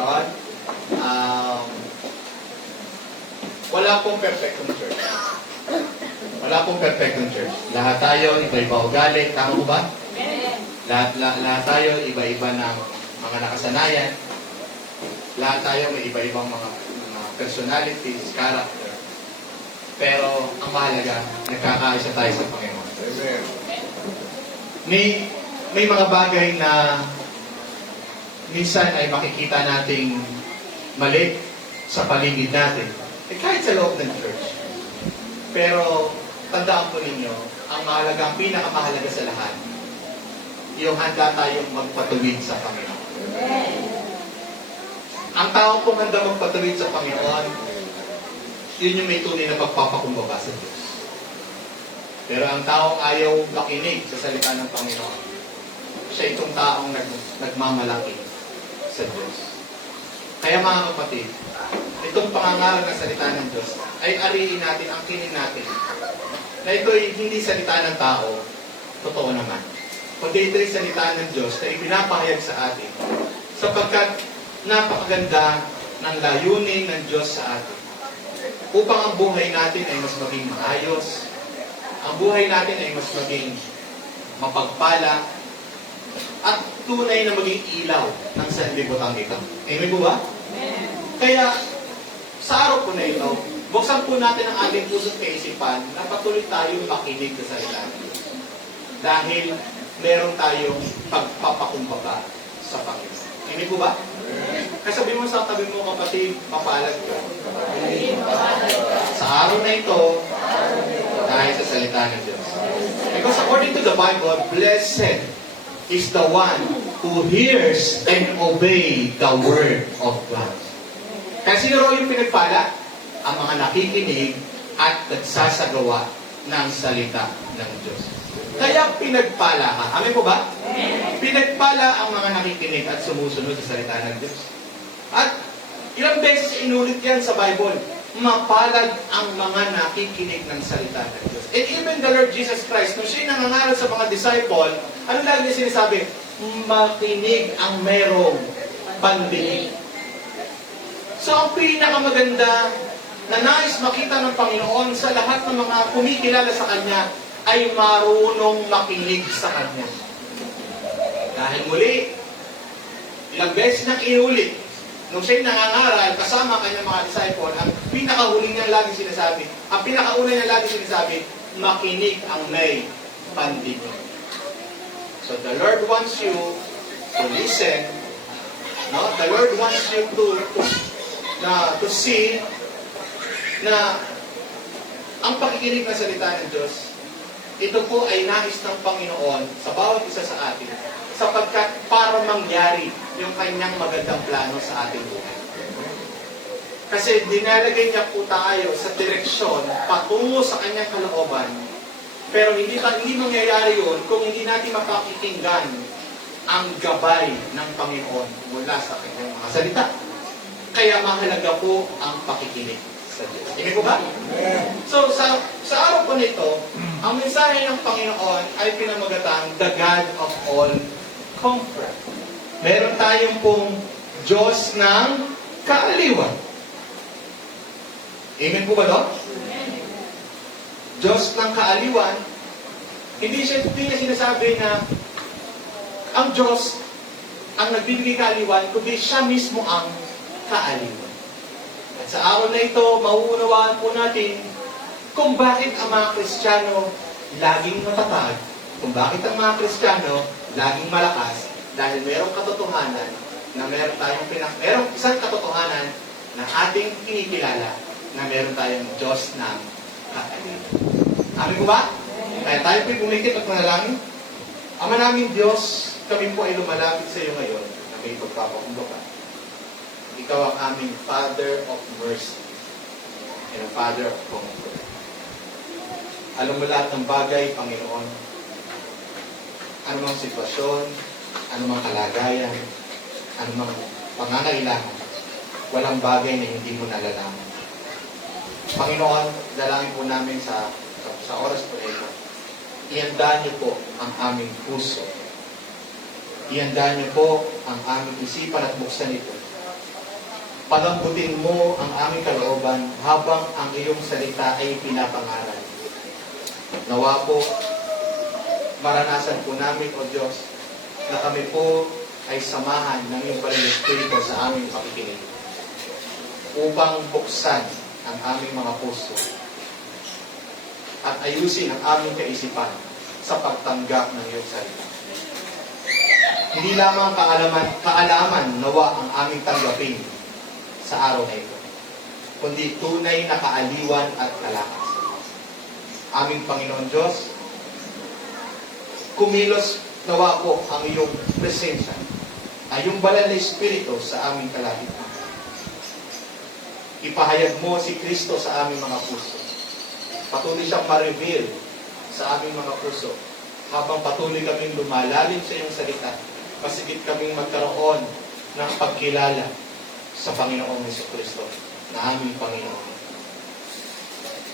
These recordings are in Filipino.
Panginoon, um, wala pong perfectong church. Wala pong perfectong church. Lahat tayo, iba-iba ugali. Tama po ba? Lahat tayo, iba-iba ng mga nakasanayan. Lahat tayo, may iba-ibang mga personalities, character. Pero, ang mahalaga, nagkakaisa tayo sa Panginoon. Amen. May mga bagay na minsan ay makikita nating mali sa paligid natin. Kahit sa loob ng church. Pero, tandaan po ninyo, ang mahalaga, ang pinakamahalaga sa lahat, yung handa tayong magpatuwid sa Panginoon. Ang tao pong handa magpatuwid sa Panginoon, yun yung may tunay na pagpapakumbaba sa Diyos. Pero ang taong ayaw makinig sa salita ng Panginoon, siya itong taong nagmamalaki sa Diyos. Kaya mga kapatid, itong pangangaral ng salita ng Diyos ay ariin natin, ang kinig natin, na ito'y hindi salita ng tao, totoo naman. Kundi ito'y salita ng Diyos na ipinapahayag sa atin, sapagkat napakaganda ng layunin ng Diyos sa atin. Upang ang buhay natin ay mas maging maayos, ang buhay natin ay mas maging mapagpala, at tunay na maging ilaw ng sanlibutan ito. Amen po ba? Kaya, sa araw po na ito, buksan po natin ang ating puso't kaisipan na patuloy tayong makinig sa salita ng Diyos. Dahil meron tayong pagpapakumbaba sa Panginoon. Amen po ba? Kasabi mo sa tabi mo, kapatid, mapalad ka. Sa araw na ito, dahil sa salita ng Diyos. Because according to the Bible, blessed is the one who hears and obey the word of God. Kaya sino raw yung pinagpala? Ang mga nakikinig at nagsasagawa ng salita ng Diyos. Kaya pinagpala ka. Amen po ba? Pinagpala ang mga nakikinig at sumusunod sa salita ng Diyos. At ilang beses inulit yan sa Bible. Mapalad ang mga nakikinig ng salita ng Diyos. And even the Lord Jesus Christ, nung siya'y nangangaral sa mga disciple, ano lagi niya sinasabi? Makinig ang merong pandinig. So, ang pinakamaganda na nais makita ng Panginoon sa lahat ng mga kumikilala sa Kanya ay marunong makinig sa Kanya. Dahil muli, ilang beses niyang inulit, nung siya'y nangangaral kasama kanyang mga disciple, ang pinakahuling niyang lagi sinasabi, ang pinakauna niyang lagi sinasabi, makinig ang may pandinig. So the Lord wants you to listen. No? The Lord wants you to see na ang pakikinig ng salita ng Diyos, ito po ay nais ng Panginoon sa bawat isa sa atin, sapagkat para mangyari yung kanyang magandang plano sa ating buhay. Kasi dinalagay niya po tayo sa direksyon patungo sa kanyang kalooban, pero hindi mangyayari yun kung hindi natin mapakikinggan ang gabay ng Panginoon mula sa kanyang mga salita. Kaya mahalaga po ang pakikinig sa Diyos. Hindi po ba? So, sa araw po nito, ang mensahe ng Panginoon ay pinamagatang the God of all comfort. Meron tayong pong Diyos ng kaaliwan. Amen po ba doon? Diyos ng kaaliwan, hindi niya sinasabi na ang Diyos ang nagbibigay kaaliwan, kundi siya mismo ang kaaliwan. At sa araw na ito, mauunawaan po natin kung bakit ang mga Kristiyano laging matatag, kung bakit ang mga Kristiyano laging malakas, dahil merong katotohanan na merong isang katotohanan na ating kinikilala na meron tayong Diyos ng kaaliwan. Amin po ba? Kaya tayo po'y bumikit at manalangin. Ama namin Diyos, kami po ay lumalapit sa iyo ngayon na may pagpapakumbaba. Ikaw ang aming Father of Mercy and a Father of Comfort. Alam mo lahat ng bagay, Panginoon. Anumang sitwasyon, anumang kalagayan, anumang pangangailangan, walang bagay na hindi mo nalalaman. Panginoon, dalangin po namin sa oras po ito. Ihanda niyo po ang aming puso. Ihanda niyo po ang aming isipan at buksan ito Palambutin mo ang aming kalooban habang ang iyong salita ay pinapangaral. Nawa po, maranasan po namin, O Diyos, na kami po ay samahan ng iyong Banal na Espiritu sa aming pakikinig upang buksan ang aming mga puso at ayusin ang aming kaisipan sa pagtanggap ng iyong salita. Hindi lamang kaalaman nawa ang aming tanggapin sa araw na ito, kundi tunay na kaaliwan at kalakas. Aming Panginoon Diyos, kumilos nawa po ang iyong presensya, ay yung Banal na Espiritu sa aming kalagitnaan. Ipahayag mo si Kristo sa aming mga puso. Patuloy siyang ma-reveal sa aming mga puso habang patuloy kaming lumalalim sa iyong salita. Pasigit kaming magkaroon ng pagkilala sa Panginoong Jesucristo na aming Panginoon.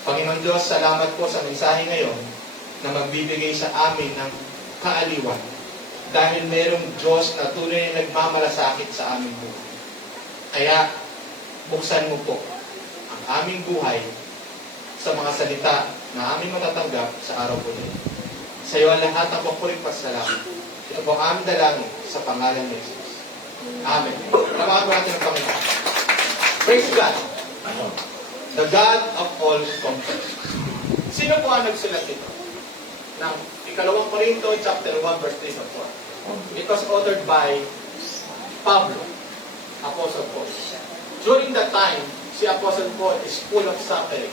Panginoon Diyos, salamat po sa mensahe ngayon na magbibigay sa amin ng kaaliwan dahil mayroong Diyos na tunay na nagmamalasakit sa aming buhay. Kaya, buksan mo po ang aming buhay sa mga salita na aming matatanggap sa araw po nito. Sa iyo ang lahat ang papuring pasalamat. Ito po ang aming dalangin sa pangalan ni Jesus. Amen. Palawakan po natin ang Panginoon. Praise God. The God of all comfort. Sino po ang nagsulat ito? Ng Ikalawang Korinto, chapter 1, verse 3 to 4. It was authored by Pablo, Apostle Paul. During that time, si Apostle Paul is full of suffering.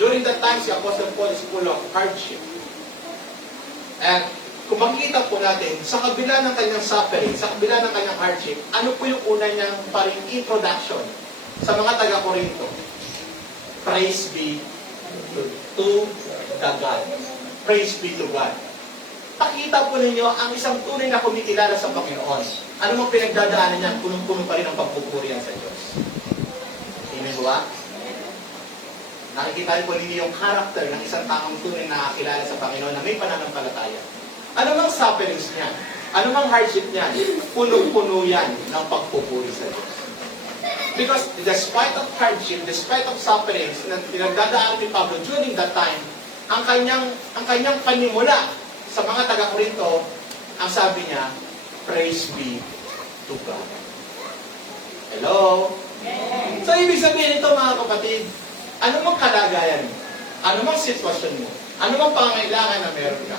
During that time, si Apostle Paul is full of hardship. And kung makita po natin, sa kabila ng kanyang suffering, sa kabila ng kanyang hardship, ano po yung una niyang parang introduction sa mga taga-Korinto? Praise be to the God. Praise be to God. Pakita po ninyo ang isang tunay na kumikilala sa Panginoon. Ano mang pinagdadaanan niya, punong-puno pa rin ang pagpupurihan sa Diyos. Amen ba? Nakikita po ninyo yung karakter ng isang taong tunay na nakakilala sa Panginoon na may pananampalataya. Ano mang sufferings niya, ano mang hardship niya, punong-puno yan ng pagpupuri sa Diyos. Because despite of hardship, despite of sufferings na pinagdadaan ni Pablo during that time, ang kanyang panimula sa mga taga-Korinto, ang sabi niya, praise be to God. Hello? So, ibig sabihin ito mga kapatid, ano mang kalagayan mo, ano mang sitwasyon mo, ano mang pangangailangan na meron ka,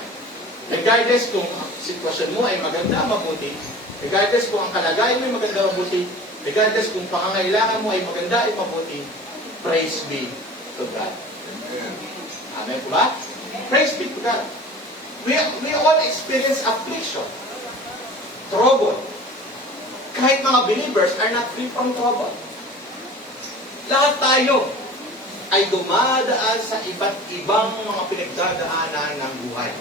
regardless kung ang sitwasyon mo ay maganda, mabuti, regardless kung ang kalagayan mo ay maganda, mabuti, regardless kung pangangailangan mo ay maganda, ay mabuti, praise be to God. Amen po ba? Praise be to God. We all experience affliction, trouble. Kahit mga believers are not free from trouble. Lahat tayo ay dumadaan sa iba't ibang mga pinagdadaanan ng buhay.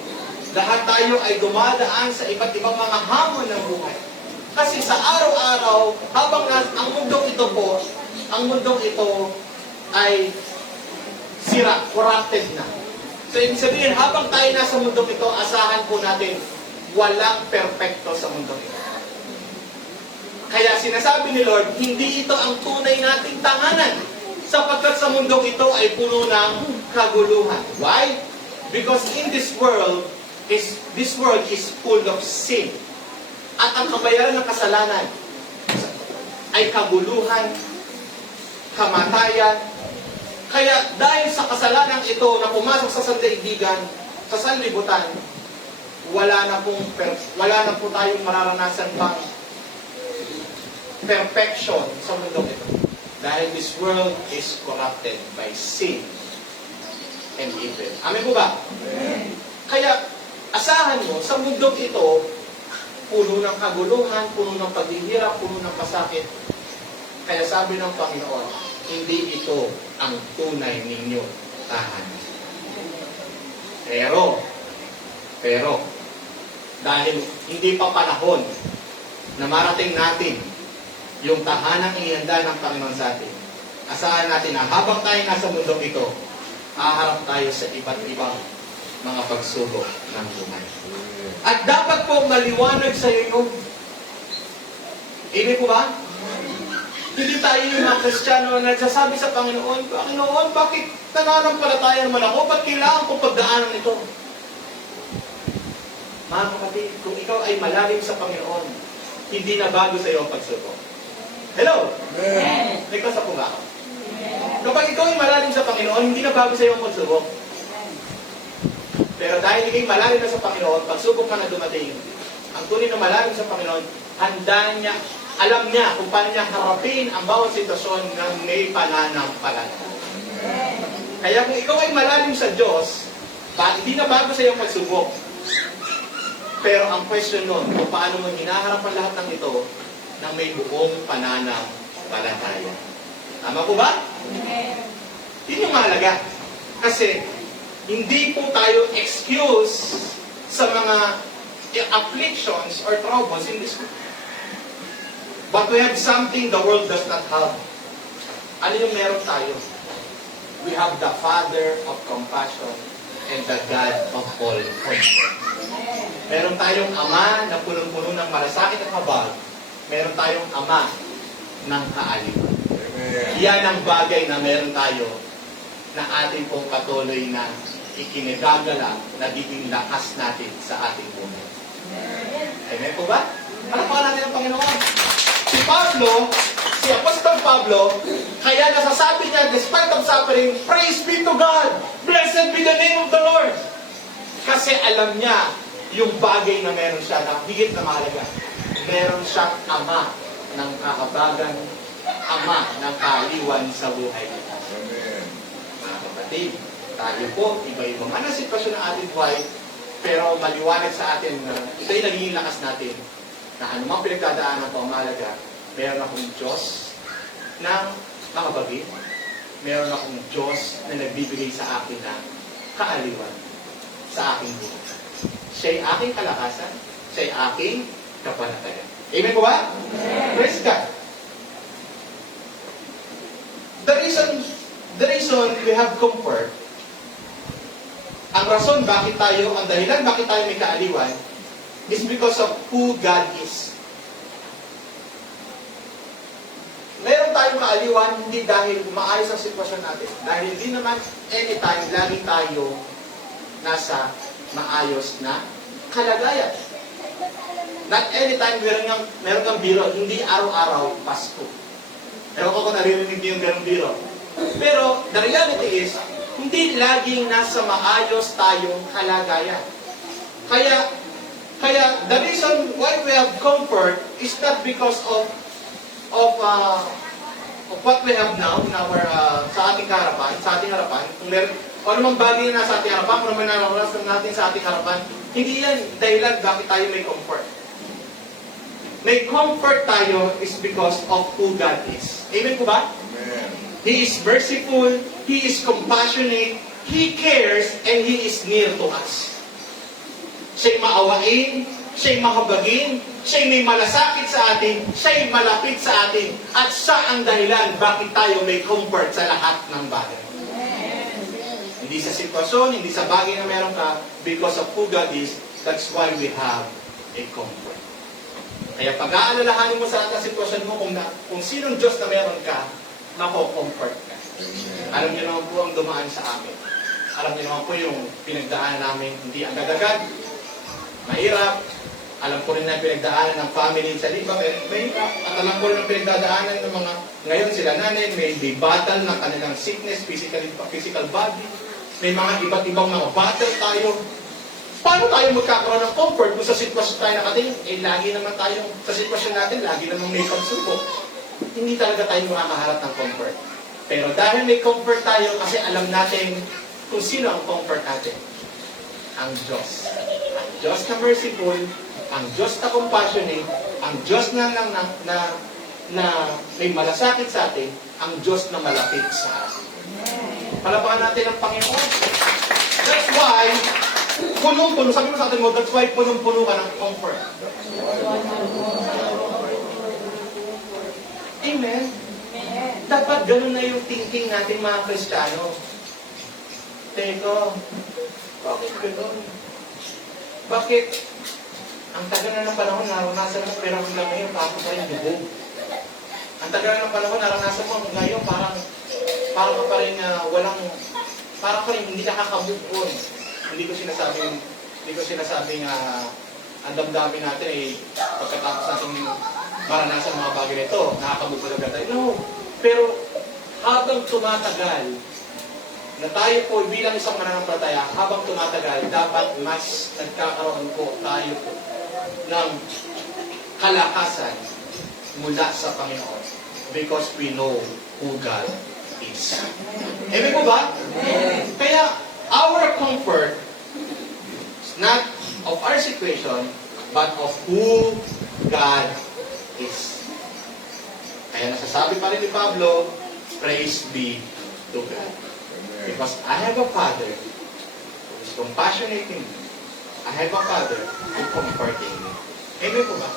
Lahat tayo ay dumadaan sa iba't ibang mga hamon ng buhay. Kasi sa araw-araw, habang ang mundong ito ay sira, corrupted na. So, ibig sabihin, habang tayo nasa mundong ito, asahan po natin, walang perfecto sa mundong ito. Kaya sinasabi ni Lord, hindi ito ang tunay nating tahanan, sapagkat sa mundong ito ay puno ng kaguluhan. Why? Because in this world is full of sin. At ang kabayaran ng kasalanan ay kaguluhan, kamatayan. Kaya dahil sa kasalanan ito na pumasok sa sandaigdigan, sa sanlibutan, wala na po tayong mararanasan pang perfection sa mundo ito. Dahil this world is corrupted by sin and evil. Amen po ba? Amen. Kaya asahan mo, sa mundo ito, puno ng kaguluhan, puno ng paghihirap, puno ng pasakit. Kaya sabi ng Panginoon, hindi ito ang tunay ninyo tahanan. Pero, dahil hindi pa panahon na marating natin yung tahanang ihanda ng Panginoon sa atin, asahan natin na habang tayo nasa mundong ito, haharap tayo sa iba't ibang mga pagsubok ng buhay. At dapat po maliwanag sa iyo yun. Ibig ko ba? Hindi tayo yung mga Kristiyano na nagsasabi sa Panginoon, Panginoon, bakit nananampalataya naman ako? Ba't kailangan ko pagdaanan ito? Mga kapatid, kung ikaw ay malalim sa Panginoon, hindi na bago sa iyo ang pagsubok. Hello? Amen. May kasa po ba ako? Kapag ikaw ay malalim sa Panginoon, hindi na bago sa iyo ang pagsubok. Pero dahil ikay malalim na sa Panginoon, pagsubok ka na dumating, ang tunay na malalim sa Panginoon, handa niya, alam niya kung paano niya harapin ang bawat sitwasyon ng may pananampalataya. Kaya kung ikaw ay malalim sa Diyos, hindi na bago sa iyong pagsubok. Pero ang question nun, kung paano mo hinaharap ang lahat ng ito ng may buong pananampalataya. Tama po ba? Yun yung mahalaga. Kasi hindi po tayo excuse sa mga afflictions or troubles in this world. But we have something the world does not have. Ano yung meron tayo? We have the Father of compassion and the God of all comfort. Meron tayong Ama na punong-puno ng malasakit at habag. Meron tayong Ama ng kaaliwan. Yan ang bagay na meron tayo na ating pong patuloy na ikinagagala, nagiging lakas natin sa ating buhay. Amen po ba? Palapakan natin ang Panginoon. Si Pablo, si Apostol Pablo, kaya nasasabi niya, despite of suffering, praise be to God! Blessed be the name of the Lord! Kasi alam niya yung bagay na meron siya na higit na mahalaga. Meron siyang Ama ng kahabagan, Ama ng kaaliwan sa buhay niya. Mga kapatid, tayo po, iba-iba man ang sitwasyon ng ating buhay, pero maliwanag sa atin na ito'y nagiging lakas natin na anumang pinagdadaanan ko ang mahalaga, meron akong Diyos na makabagin, meron akong Diyos na nagbibigay sa akin ng kaaliwan sa aking buhay. Siya'y aking kalakasan, siya'y aking kapanatayan. Amen po ba? Praise God. The reason we have comfort, ang rason bakit tayo, ang dahilan bakit tayo may kaaliwan, is because of who God is. Meron tayong kaaliwan hindi dahil maayos ang sitwasyon natin. Dahil hindi naman anytime, lagi tayo nasa maayos na kalagayan. Not anytime meron kang biro, hindi araw-araw Pasko. Ewan ko kung naririnig niyo yung ganong biro. Pero the reality is, hindi laging nasa maayos tayong kalagayan. Kaya the reason why we have comfort is not because of what we have now in our sa ating harapan. Kung meron o anumang bagay na nasa ating harapan, kung naman naranasan natin sa ating harapan, hindi yan dahilan bakit tayo may comfort. May comfort tayo is because of who God is. Amen po ba? Amen. He is merciful, He is compassionate, He cares, and He is near to us. Siya'y maawain, siya'y mahabagin, siya'y may malasakit sa atin, siya'y malapit sa atin, at siya ang dahilan bakit tayo may comfort sa lahat ng bagay. Hindi sa sitwasyon, hindi sa bagay na meron ka, because of who God is, that's why we have a comfort. Kaya pag-aalalahanin mo sa ating sitwasyon mo kung sinong Diyos na meron ka, mako-comfort ka. Alam niyo naman po ang dumaan sa amin. Alam niyo naman po yung pinagdaanan namin, hindi agad-agad, mahirap. Alam ko rin na pinagdaanan ng family sa Liba, mahirap. At alam ko rin ang pinagdaanan ng mga, ngayon sila nanay, may battle ng kanilang sickness, physical body. May mga iba't ibang mga battle tayo. Paano tayo magkakaroon ng comfort kung sa sitwasyon tayo nakatingin? Lagi naman tayo, sa sitwasyon natin, lagi naman may pagsubok. Hindi talaga tayo makakaharap ng comfort. Pero dahil may comfort tayo, kasi alam natin kung sino ang comfort natin. Ang Diyos. Ang Diyos na merciful, ang Diyos na compassionate, ang Diyos na may malasakit sa atin, ang Diyos na malapit sa atin. Palapakan natin ang Panginoon. That's why, punong-puno, sabi mo sa atin mo, that's why punong-puno ka ng comfort. Amen? Dapat ganun na yung thinking natin mga Kristiyano. Teko, bakit ganun? Bakit? Ang tagal na ng panahon, naranasan mo, pero hanggang ngayon, tapos tayong bubog. Ang tagal ng panahon, naranasan mo ngayon, parang ka pa rin parang pa rin hindi nakaka-move on. Hindi ko sinasabing ang damdamin natin ay pagkatapos natin maranasan mga bagay nito, nakaka-move on agad tayo. No. Pero habang tumatagal, na tayo po bilang isang mananampalataya, habang tumatagal, dapat mas nagkakaroon po tayo po ng kalakasan mula sa Panginoon. Because we know who God is. Amen po ba? Kaya, our comfort is not of our situation, but of who God is. Kaya nasasabi pa rin ni Pablo, praise be to God. Because I have a Father who is compassionating me. I have a Father who is comforting me. Amen po ba?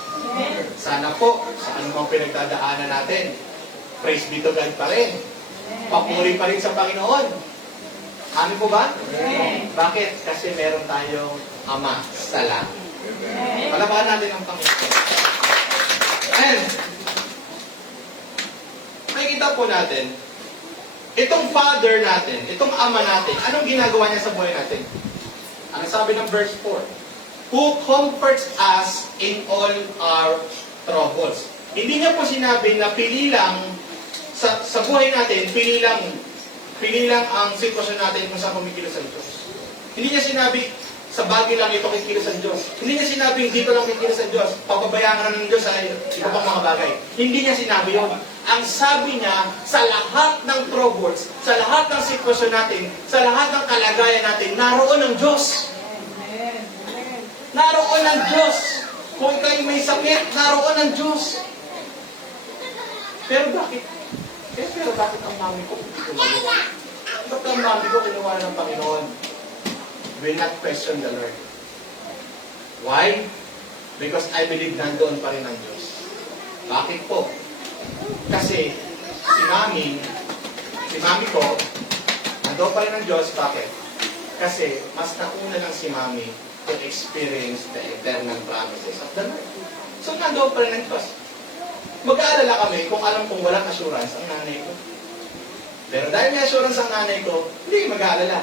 Sana po, sa anumang pinagdadaanan natin, praise be to God pa rin. Papuri pa rin sa Panginoon. Amen po ba? Bakit? Kasi meron tayong Ama sa langit. Palabahan natin ang Panginoon. And, makikita po natin, itong Father natin, itong Ama natin, anong ginagawa niya sa buhay natin? Ano sabi ng verse 4? Who comforts us in all our troubles. Hindi niya po sinabi na pili lang sa buhay natin, pili lang ang sitwasyon natin kung saan kumikilos ang Diyos. Hindi niya sinabi, sa bagay lang ito kikilos ang Diyos. Hindi niya sinabi, dito lang kikilos ang Diyos. Papabayaan ng Diyos sa iba pang mga bagay. Hindi niya sinabi yun. Ang sabi niya, sa lahat ng troubles, sa lahat ng sitwasyon natin, sa lahat ng kalagayan natin, naroon ang Diyos. Naroon ang Diyos. Kung ikaw'y may sakit, naroon ang Diyos. Pero bakit? Pero bakit ang mami ko tumayo? Bakit ang mami ko kinuha ng Panginoon? Will not question the Lord. Why? Because I believe nandoon pa rin ang Diyos. Bakit po? Kasi si mami ko, nandoon pa rin ang Diyos. Bakit? Kasi mas nauna lang si mami to experience the eternal promises of the Lord. So nandoon pa rin ang Diyos. Mag-aalala kami kung alam kong walang assurance ang nanay ko. Pero dahil may assurance ang nanay ko, hindi mag-aalala.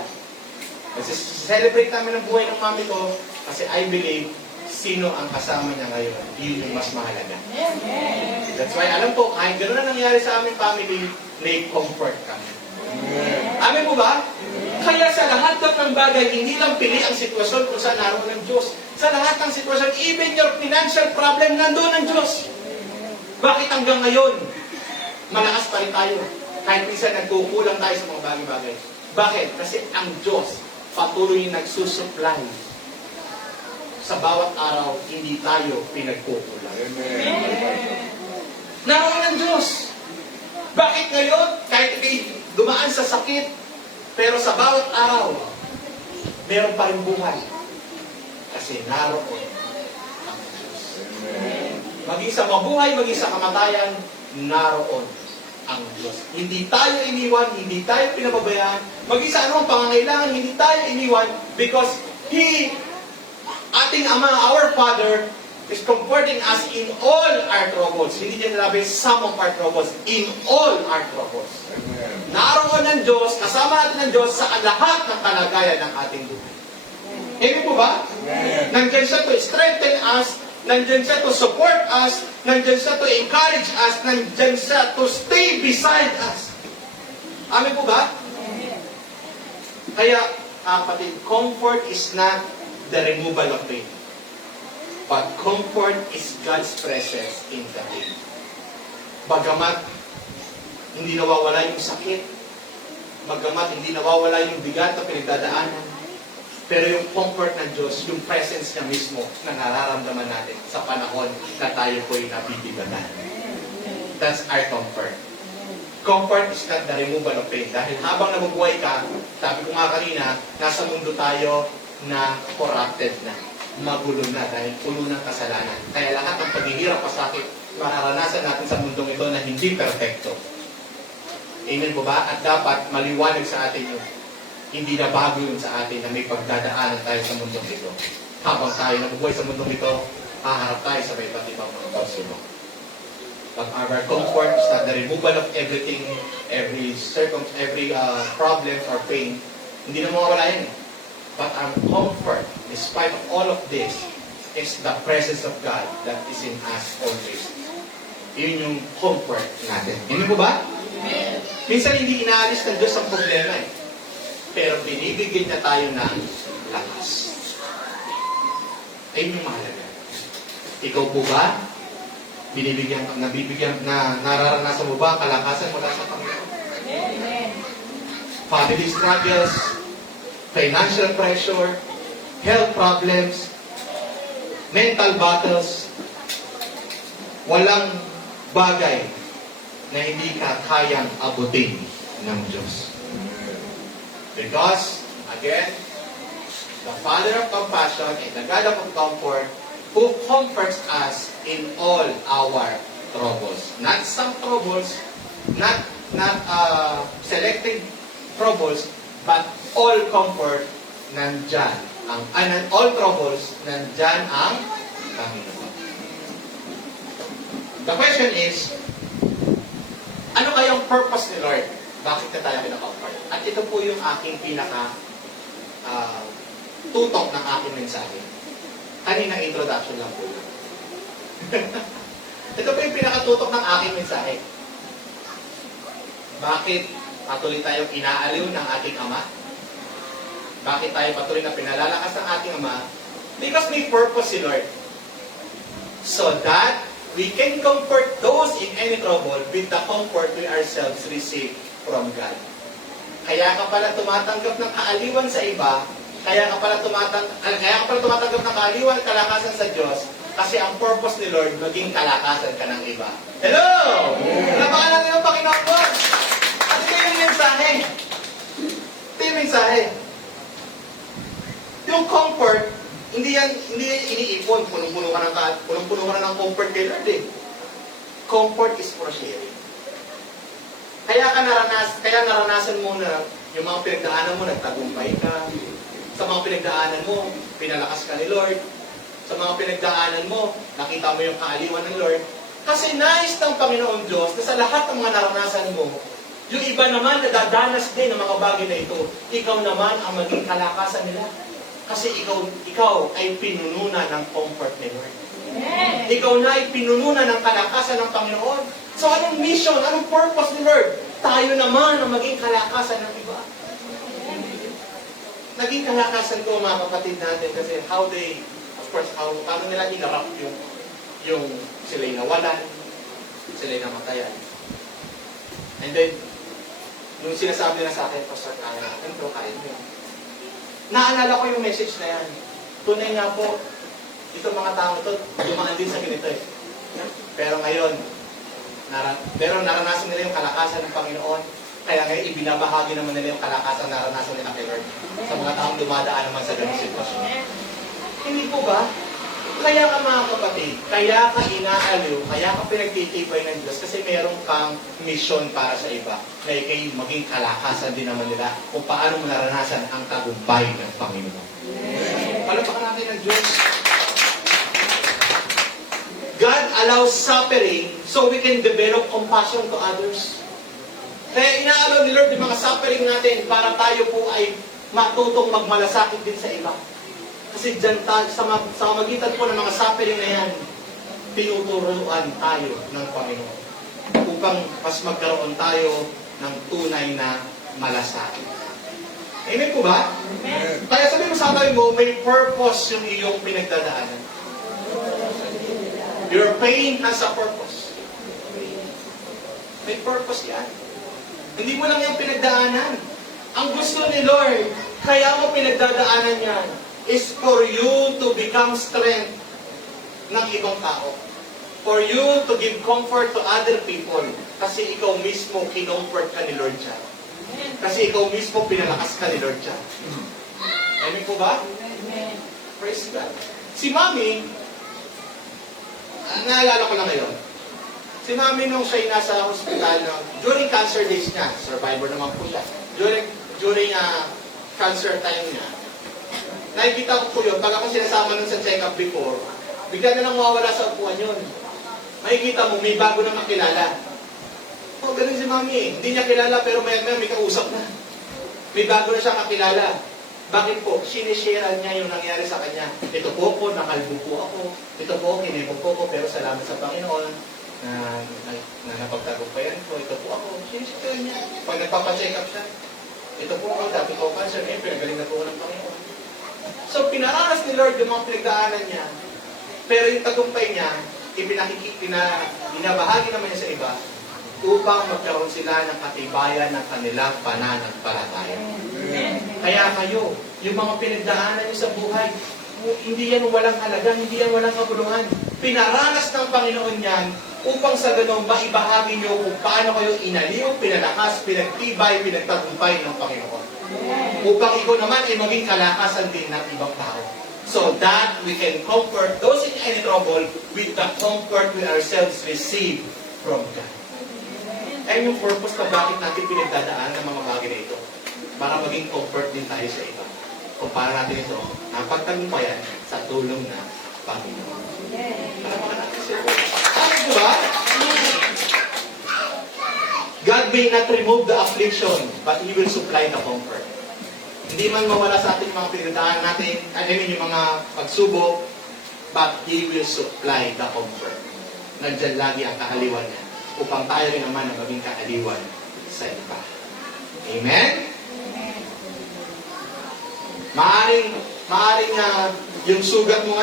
Kasi celebrate namin ang buhay ng mami ko kasi I believe sino ang kasama niya ngayon, yun yung mas mahalaga. That's why alam ko, kahit gano'n na nangyari sa aming family, may comfort kami. Amin po ba? Kaya sa lahat ng bagay, hindi lang pili ang sitwasyon kung saan naroon ng Diyos. Sa lahat ng sitwasyon, even your financial problem, nandoon ang Diyos. Bakit hanggang ngayon, malakas pa rin tayo? Kahit minsan nagkukulang tayo sa mga bagay-bagay. Bakit? Kasi ang Diyos patuloy nagsusupply. Sa bawat araw, hindi tayo pinagkukulang. Naroon ang Diyos. Bakit ngayon? Kahit ikay dumaan sa sakit, pero sa bawat araw, meron pa rin buhay. Kasi naroon ang Diyos. Maging sa mabuhay, maging sa kamatayan, naroon ang Diyos. Hindi tayo iniwan, hindi tayo pinababayaan. Maging sa anong pangangailangan, hindi tayo iniwan because ating Ama, our Father, is comforting us in all our troubles. Hindi niya nalabi some of our troubles, in all our troubles. Naroon ng Diyos, kasama natin ng Diyos sa lahat ng kalagayan ng ating buhay. Amen po ba? Nandiyan siya to strengthen us, nandiyan siya to support us, nandiyan siya to encourage us, nandiyan siya to stay beside us. Amen po ba? Kaya, kapatid, comfort is not the removal of pain. But comfort is God's presence in the pain. Bagamat hindi nawawala yung sakit, bagamat hindi nawawala yung bigat na pinagdadaanan, pero yung comfort ng Diyos, yung presence niya mismo na nararamdaman natin sa panahon na tayo po'y nabibigatan. That's our comfort. Comfort is not the removal of pain. Dahil habang nabubuhay ka, sabi ko nga kanina, nasa mundo tayo na corrupted na, magulo na dahil puno ng kasalanan. Kaya lahat ng paghihirap o sakit, mararanasan natin sa mundong ito na hindi perfecto. Amen po ba? At dapat maliwanag sa atin yun. Hindi na bago yun sa atin na may pagdadaanan tayo sa mundong ito. Habang tayo nabubuhay sa mundong ito, haharap tayo sa may iba't ibang mga pagsubok. But our comfort is not the removal of everything, every problems or pain. Hindi na mawawala yan eh. But our comfort, despite of all of this, is the presence of God that is in us always. Yun yung comfort natin. Hindi po ba? Amen. Minsan hindi inaalis ng Diyos ang problema eh. Pero binibigyan niya tayo ng lakas. Ayun yung mahalaga. Ikaw po ba? Nararanasan mo ba ang kalakasan mula sa Panginoon? Amen. Family struggles, financial pressure, health problems, mental battles, walang bagay na hindi ka kayang abutin ng Diyos. Because, again, the Father of compassion and the God of comfort who comforts us in all our troubles. Not some troubles, not selected troubles, but all comfort nandyan. All troubles, nandyan ang Panginoon. The question is, ano kayang purpose ni Lord? Bakit ka tayo pinaka-comfort? At ito po yung aking tutok ng aking mensahe. Kaninang introduction lang po yun. Ito po yung pinakatutok ng aking mensahe. Bakit patuloy tayong inaaliw ng ating Ama? Bakit tayo patuloy na pinalalakas ng ating Ama? Because may purpose si Lord. So that we can comfort those in any trouble with the comfort we ourselves receive from God. Kaya ka pala tumatanggap ng kaaliwan sa iba, kaya ka pala tumatanggap ng kaaliwan at kalakasan sa Diyos, kasi ang purpose ni Lord, maging kalakasan ka ng iba. Hello! Napakan natin ang Panginoon ko! At ito yung mensahe. Ito yung mensahe. Yung comfort, hindi yan iniipon. Punong-puno ka ng comfort kay Lord eh. Comfort is for sharing. Kaya naranasan mo na yung mga pinagdaanan mo, nagtagumpay ka. Sa mga pinagdaanan mo, pinalakas ka ni Lord. Sa mga pinagdaanan mo, nakita mo yung kaaliwan ng Lord. Kasi nais ng Panginoon Diyos na sa lahat ng mga naranasan mo, yung iba naman nadadanas din ng mga bagay na ito, ikaw naman ang maging kalakasan nila. Kasi ikaw ay pinununan ng comfort ni Lord. Amen. Ikaw na ay pinununan ng kalakasan ng Panginoon. So anong mission, anong purpose ni Lord? Tayo naman ang maging kalakasan ng iba. Naging kalakasan ko mga kapatid natin kasi paano nila inarap yung sila'y nawalan, sila'y namatayan. And then, nung sinasabi nila sa akin, Pastor, kaya natin ito, kaya mo yun. Naalala ko yung message na yan. Tunay nga po, itong mga tao ito, dumaan din sa ganito eh. Pero ngayon, naranasan nila yung kalakasan ng Panginoon. Kaya ngayon, ibinabahagi naman nila yung kalakasan na naranasan nila kay Lord sa mga taong dumadaan naman sa ganung sitwasyon. Hindi po ba? Kaya ka mga kapatid, kaya ka inaaliw, kaya ka pinagtitibay ng Diyos kasi meron kang mission para sa iba na ikay maging kalakasan din naman nila kung paano mo naranasan ang tagumpay ng Panginoon. Palapakan natin ng Diyos. God allows suffering so we can develop compassion to others. Kaya inaalaw ni Lord yung mga suffering natin para tayo po ay matutong magmalasakit din sa iba. Kasi dyan sa magitan po ng mga suffering na yan, tinuturuan tayo ng Panginoon upang mas magkaroon tayo ng tunay na malasakit. Amen po ba? Amen. Kaya sabi mo sa akin mo, may purpose yung iyong pinagdadaanan. Your pain has a purpose. May purpose yan. Hindi mo lang yung pinagdaanan. Ang gusto ni Lord, kaya mo pinagdadaanan yan, is for you to become strength ng ibang tao. For you to give comfort to other people. Kasi ikaw mismo kinomfort ka ni Lord siya. Kasi ikaw mismo pinalakas ka ni Lord siya. Amen po ba? Amen. Praise God. Si Mami, naalala ko lang ngayon. Si Mami nung siya'y nasa hospital, during cancer days niya, survivor naman po siya. During cancer time niya, nakikita ko po yun, pag ako sinasama nun sa check-up before, bigla na lang mawawala sa upuan yun. makikita mo may bago na makilala. Oh, ganun si mami eh. Hindi niya kilala pero maya-maya may kausap na. May bago na siya kakilala. Bakit po? Sinishare niya yung nangyari sa kanya. Ito po nakalbo po ako. Ito po, kinebo po ko, pero salamat sa Panginoon na napagtagumpayan ko. Ito po ako. Sinishare niya. Pag nagpapacheck up siya, ito po ako, dati ko cancer, pinagaling na po ng Panginoon. So, pinaranas ni Lord yung mga pinagdaanan niya, pero yung tagumpay niya, binabahagi naman niya sa iba, upang magkaroon sila ng katibayan ng kanilang pananampalataya. Kaya kayo, yung mga pinagdaanan niyo sa buhay, hindi yan walang halaga, hindi yan walang kabuluhan. Pinaranas ng Panginoon yan upang sa ganun maibahagi niyo kung paano kayo inaliw, pinalakas, pinagtibay, pinagtagumpay ng Panginoon. Upang ikaw naman ay maging kalakasan din ng ibang tao. So that we can comfort those in any trouble with the comfort we ourselves receive from God. Ayun yung purpose na bakit natin pinagdadaan ng mga bagay na ito. Para maging comfort din tayo sa iba. Kumpara natin ito, ang pagtagumpayan sa tulong na Panginoon. Palamakan natin siya po. Diba? God may not remove the affliction, but He will supply the comfort. Hindi man mawala sa ating mga pinagdaan natin, yung mga pagsubok, but He will supply the comfort. Nandiyan lagi ang kahaliwan niya, upang tayo rin naman ang maging kahaliwan sa iba. Amen? Maaring yung sugat mo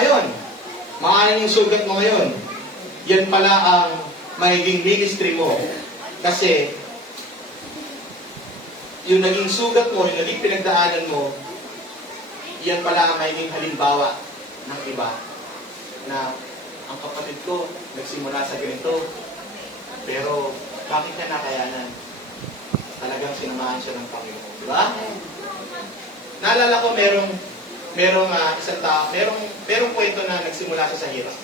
ngayon, yan pala ang magiging ministry mo. Kasi, yung naging sugat mo, yung naging pinagdaanan mo, yan pala ang magiging halimbawa ng iba. Na, ang kapatid ko, nagsimula sa ganito, pero, bakit niya nakayanan? Talagang sinamahan siya ng Panginoon. Diba? Naalala ko, merong kwento na nagsimula siya sa hirap.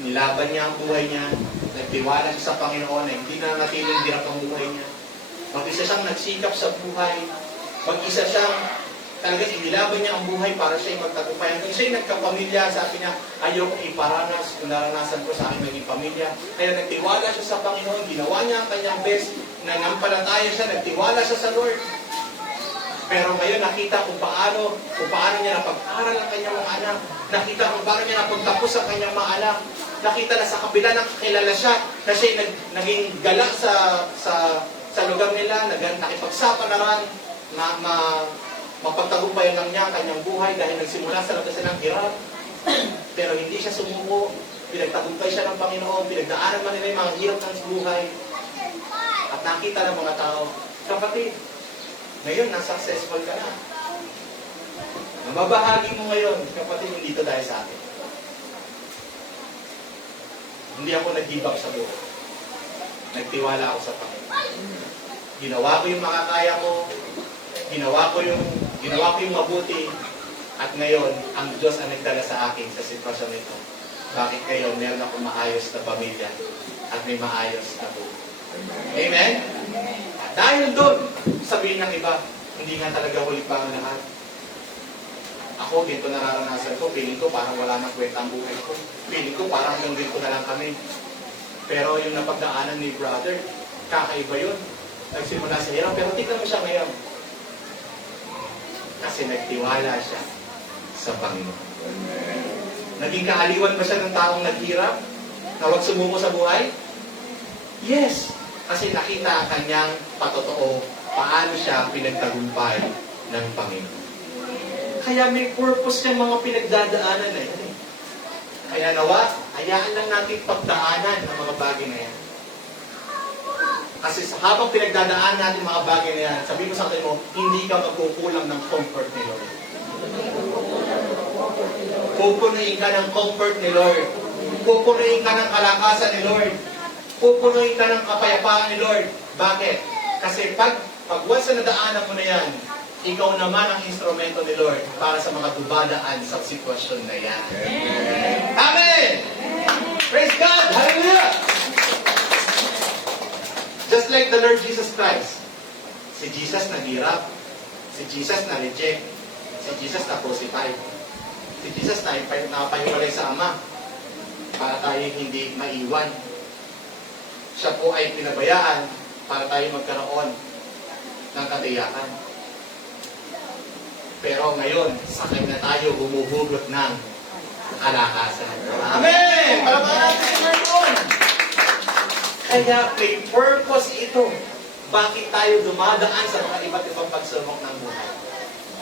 Nilaban niya ang buhay niya, nagtiwala siya sa Panginoon na hindi na natiling hirap ang buhay niya. Mag-isa siyang nagsikap sa buhay, mag-isa siyang talagang inilaban niya ang buhay para siya magtagumpay. Hanggang siya'y nagkapamilya, sabi niya, ayoko iparanas kung naranasan ko sa aking naging pamilya. Kaya nagtiwala siya sa Panginoon, ginawa niya ang kanyang best, nanampalataya siya, nagtiwala siya sa Lord. Pero ngayon nakita kung paano niya napag-aral ang kanyang mga anak. Nakita kung paano niya napagtapos ang kanyang mga anak. Nakita na sa kabila ng kakilala siya, na siya'y naging gala sa lugar nila, nakipagsapalaran, mapagtagumpayan lang niya ang kanyang buhay dahil nagsimula sa labas ng hirap. Pero hindi siya sumuko. Pinagtagumpay siya ng Panginoon. Pinagdaanan man nila yung mga hirap ng buhay. At nakita ng mga tao, kapatid, ngayon, na-successful ka na. Mababahagi mo ngayon, kapatid, hindi ito dahil sa akin. Hindi ako nag-give up sa buhay. Nagtiwala ako sa Panginoon. Ginawa ko yung makakaya ko. Ginawa ko yung mabuti. At ngayon, ang Diyos ang nagdala sa akin sa sitwasyon nito. Bakit ngayon, meron akong maayos na pamilya at may maayos na buhay. Amen? Dahil doon, sabihin ng iba, hindi nga talaga huli pa ang lahat. Ako, dito nararanasan ko, feeling ko parang wala nang kwenta ang buhay ko. Feeling ko parang hanggang dito na lang kami. Pero yung napagdaanan ni brother, kakaiba yun. Nagsimula sa hirap, pero tignan mo siya ngayon. Kasi nagtiwala siya sa Panginoon. Naging kahaliwan ba siya ng taong naghirap? Na huwag sumuko sa buhay? Yes! Kasi nakita ang kanyang patotoo paano siya pinagtagumpay ng Panginoon. Kaya may purpose ng mga pinagdadaanan na yan. Kaya nawa, hayaan lang natin pagdaanan ng mga bagay na yan. Kasi habang pinagdadaan natin mga bagay na yan, sabi mo sa akin mo, hindi ka magkukulang ng comfort ni Lord. Pupunuin ka ng comfort ni Lord. Pupunuin ka ng kalakasan ni Lord. Pupunuin ka ng kapayapaan ni Lord. Bakit? Kasi pag once na nadaanan mo na yan, ikaw naman ang instrumento ni Lord para sa mga dumadaan sa sitwasyon na yan. Amen! Praise God! Hallelujah! Just like the Lord Jesus Christ, si Jesus naghirap, si Jesus na-reject, si Jesus na-crucify, si Jesus na napahiwalay sa Ama, tayo hindi maiwan. Siya po ay pinabayaan para tayo magkaroon ng katiyakan. Pero ngayon, sa kanya tayo humuhugot ng kalakasan. Amen! Palamahan natin si Lord. Kaya may purpose ito. Bakit tayo dumadaan sa mga iba't ibang pagsubok ng buhay?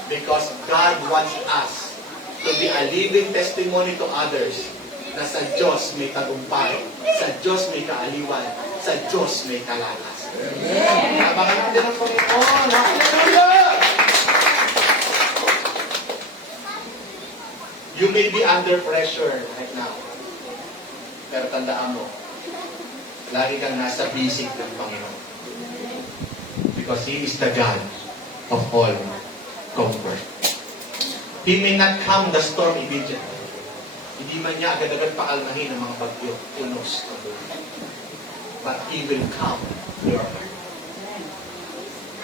Because God wants us to be a living testimony to others na sa Diyos may tagumpay, sa Diyos may kaaliwan, sa Diyos may kalakasan. Abangan natin ang Panginoon. Hallelujah! You may be under pressure right now. Pero tandaan mo, lagi kang nasa bisig ng Panginoon. Because He is the God of all comfort. He may not calm the storm immediately. Hindi man niya agad-agad paalmahin ang mga bagyo, unos. But He will calm your heart.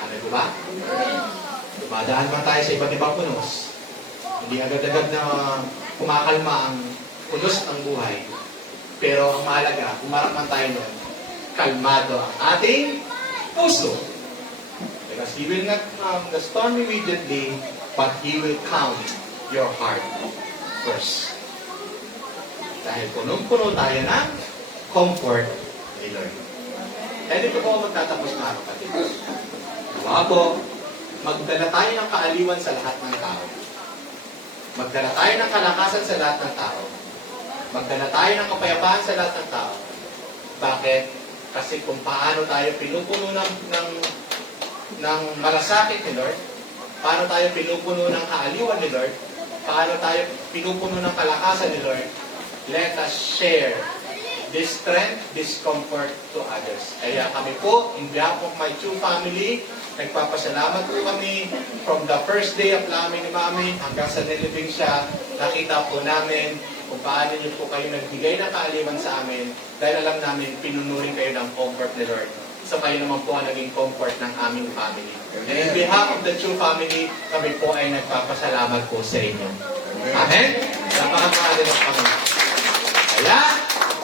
Ano ba? Dumadaan man tayo sa iba't ibang unos. Hindi agad-agad na kumakalma ang unos ng buhay. Pero ang mahalaga, umarap man tayo nun, kalmado ang ating puso. Because He will not calm the storm immediately, but He will calm your heart first. Dahil punong-puno tayo ng comfort ni Lord. Kaya dito po magtatapos mga kapatid. Diba po, magdala tayo ng kaaliwan sa lahat ng tao. Magdala tayo ng kalakasan sa lahat ng tao. Magdala tayo ng kapayapaan sa lahat ng tao. Bakit? Kasi kung paano tayo pinupuno ng malasakit ni Lord, paano tayo pinupuno ng kaaliwan ni Lord, paano tayo pinupuno ng kalakasan ni Lord, let us share this strength, this comfort to others. Kaya kami po, in behalf of my true family, nagpapasalamat po kami from the first day of namin ni Mami hanggang sa nilibing siya, nakita po namin kung paano niyo po kayo nagbigay ng kaaliwan sa amin dahil alam namin pinunurin kayo ng comfort ni Lord. So kayo naman po ang naging comfort ng aming family. And in behalf of the true family, kami po ay nagpapasalamat po sa inyo. Amen? Napakamahalin ng Panginoon. Kaya,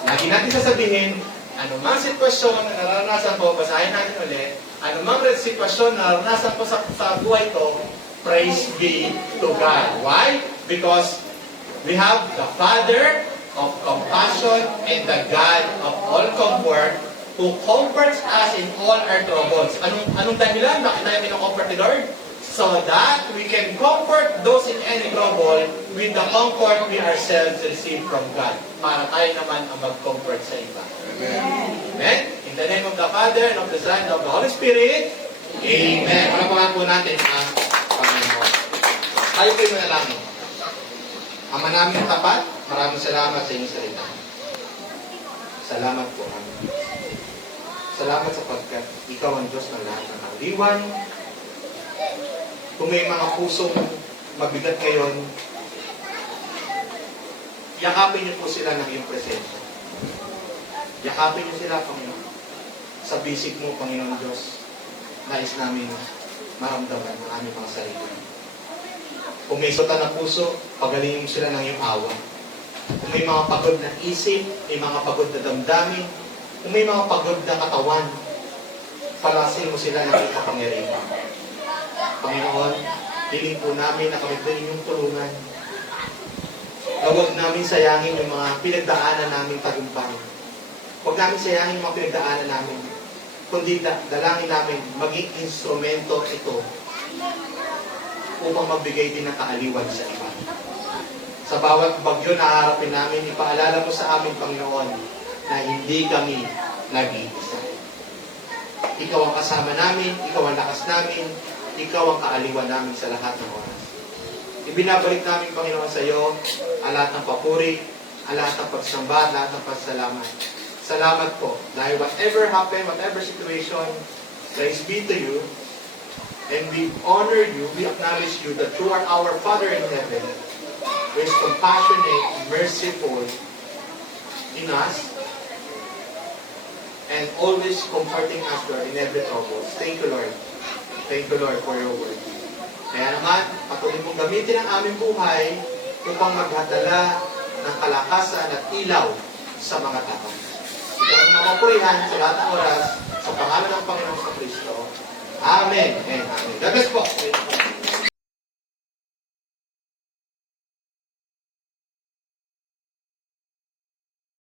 lagi natin sasabihin, anumang sitwasyon na naranasan ko, basahin natin ulit, anumang sitwasyon na naranasan ko sa buhay ko, praise be to God. Why? Because we have the Father of compassion and the God of all comfort who comforts us in all our troubles. Anong dahilan? Bakit tayo pinocomfort ni Lord? So that we can comfort those in any trouble with the comfort we ourselves receive from God. Para tayo naman ang mag-comfort sa iba. Amen. Amen? In the name of the Father, and of the Son, and of the Holy Spirit. Amen. Palapakan po natin ang Panginoon. Tayo po yung manalangin. Ama namin tapat, maraming salamat sa inyong salita. Salamat po. Salamat sapagkat Ikaw ang Diyos ng lahat ng kaaliwan. Kung may mga pusong mabigat ngayon, yakapin niyo po sila ng iyong presensya. Yakapin niyo sila, Panginoon. Sa bisig mo, Panginoon Diyos, nais namin maramdaman ang aming mga sarili. Kung may suta na puso, pagalingin mo sila ng iyong awa. Kung may mga pagod na isip, may mga pagod na damdamin, kung may mga pagod na katawan, palasin mo sila ng iyong kapangyarihan. Panginoon, hiling po namin na kami po inyong tulungan. Huwag namin sayangin yung mga pinagdaanan namin tagumpay. Huwag namin sayangin yung mga pinagdaanan namin. Kundi dalangin namin maging instrumento ito upang magbigay din ng kaaliwan sa iba. Sa bawat bagyo na haharapin namin, ipaalala mo sa amin, Panginoon, na hindi kami nag-iisa. Ikaw ang kasama namin, Ikaw ang lakas namin, Ikaw ang kaaliwan namin sa lahat ng oras. Ibinabalik namin, Panginoon, sa iyo ang lahat ng papuri, ang lahat ng pagsamba, lahat ng pasalamat. Salamat po. Dahil whatever happened, whatever situation, praise be to you. And we honor you, we acknowledge you that you are our Father in heaven, who is compassionate, merciful in us, and always comforting us, Lord, in every trouble. Thank you, Lord. Thank you, Lord, for your word. Kaya naman, patuloy mong gamitin ang aming buhay upang maghatala ng kalakasan at ilaw sa mga tao. Ito ang mapapurihan sa lahat ng oras sa pangalan ng Panginoon sa Kristo. Amen and amen. God bless po.